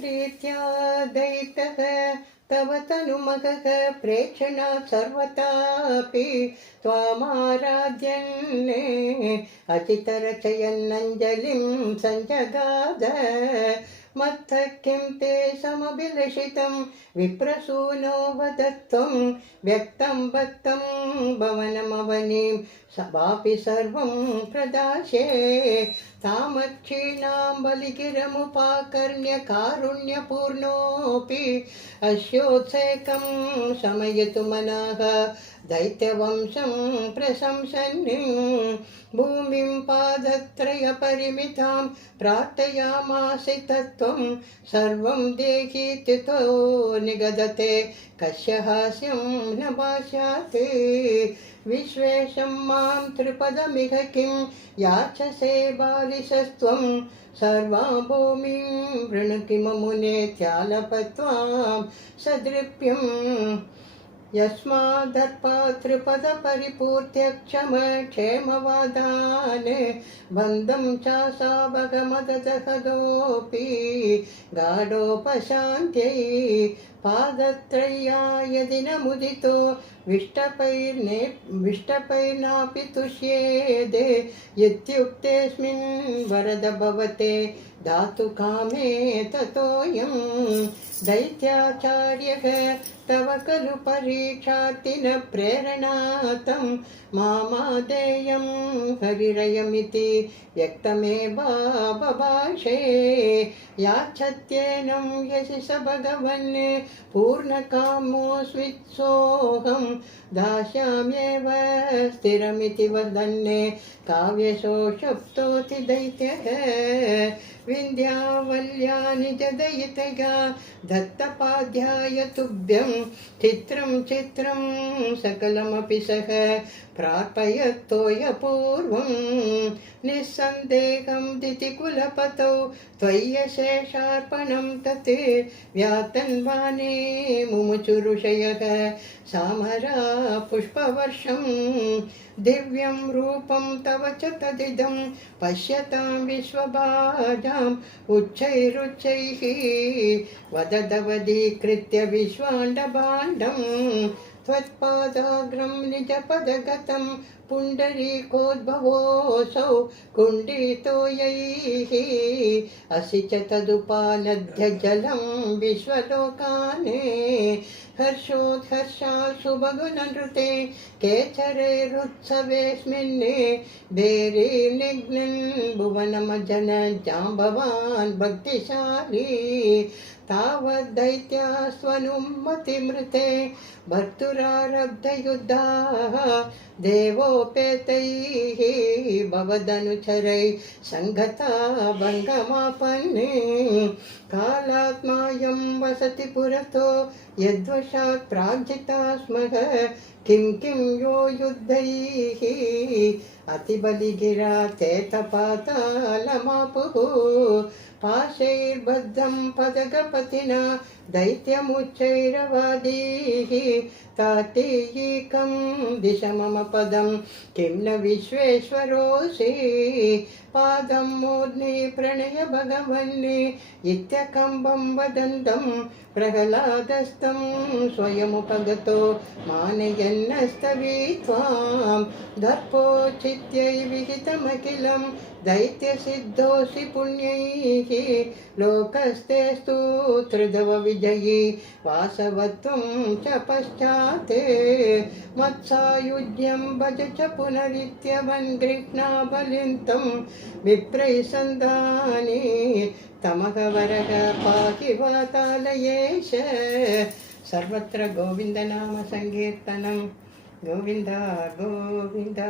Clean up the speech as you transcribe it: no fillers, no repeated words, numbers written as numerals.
प्रीत्या दयितः तव तनुमगः प्रेक्षणात् सर्वतापि त्वामाराध्यन्ने अचितरचयन्नञ्जलिं सञ्जगाद मत्तः किं ते समभिलषितं विप्रसूनो वदत्वं व्यक्तं भक्तं भवनमवनीं वापि सर्वं प्रदाशे तामक्षीणां बलिगिरमुपाकर्ण्य कारुण्यपूर्णोऽपि अस्योत्सेकं शमयतु मनः दैत्यवंशं प्रशंसन्निं भूमिं पादत्रयपरिमितां प्रार्थयामासि तत्त्वं सर्वं देहीत्युतो निगदते कस्य हास्यं न भाष्याते विश्वेशं मां त्रिपदमिह किं याचसे बालिशस्त्वं सर्वां भूमिं वृणुकि मुने त्यालपत्वां सदृप्यं यस्मादर्पात्रिपदपरिपूर्त्य क्षेमवादान् बन्धं चासा भगमददहगोऽपि गाढोपशान्त्यै पादत्रय्या यदि न मुदितो विष्टपैर्नापि तुष्येदे इत्युक्तेऽस्मिन् वरद भवते दातु कामे ततोऽयं दैत्याचार्यः तव खलु परीक्षार्थिन प्रेरणातं मामादेयं हरिरयमिति व्यक्तमेवाबभाषे याचत्येनं यशि स भगवन् पूर्णकामोऽस्मि सोऽहं दास्याम्येव स्थिरमिति वदन्ने काव्यशोषप्तोति दैत्यः विन्ध्यावल्या निजदयितया दत्तपाध्याय तुभ्यं चित्रं चित्रं सकलमपि सह प्रार्पयत्तोयपूर्वं निस्सन्देहं दितिकुलपतौ त्वय्यशेषार्पणं तत् व्यातन्वाने मुमुचुरुषयः सामरा पुष्पवर्षं दिव्यं रूपं तव च तदिदं पश्यतां विश्वभाजाम् उच्चैरुच्चैः वददवधीकृत्य विश्वाण्डभाण्डं त्वत्पादाग्रं निजपदगतं पुण्डरीकोद्भवोऽसौ कुण्डितो यैः असि च तदुपालभ्य जलं विश्वलोकान् हर्षोत्कर्षाशु भगुननृते केचरैरुत्सवेऽस्मिन् भेरीर्निघ्नन् भुवनमजन जाम्बवान् भक्तिशाली तावद्दैत्यास्त्वनुमतिमृते भर्तुरारब्धयुद्धाः देवोपेतैः भवदनुचरैः सङ्गता भङ्गमापन्ने कालात्मायं वसति पुरतो यद्वशात् प्राञ्चिता स्मः किं यो युद्धैः अतिबलिगिरा तेतपातालमापुः पाशैर्बद्धं पदगपतिना दैत्यमुच्चैरवादीः तातीयिकं दिश मम पदं किं न विश्वेश्वरोऽसि पादं मूर्ध्नि प्रणय भगवन्ने इत्यकम्बं वदन्तं प्रह्लादस्तं स्वयमुपगतो मानयन्नस्तवी त्वां दर्पोचित्यै विहितमखिलं दैत्यसिद्धोऽसि पुण्यैः लोकस्तेस्तु त्रिधव विजयी वासवत्वं च पश्चात् मत्सायुज्यं भज च पुनरित्यवन् गृह्णा बलिन्तं विप्रैः सन्धाने तमहवरः पाहि वातालयेश सर्वत्र गोविन्दनाम संकीर्तनं गोविन्द गोविन्द।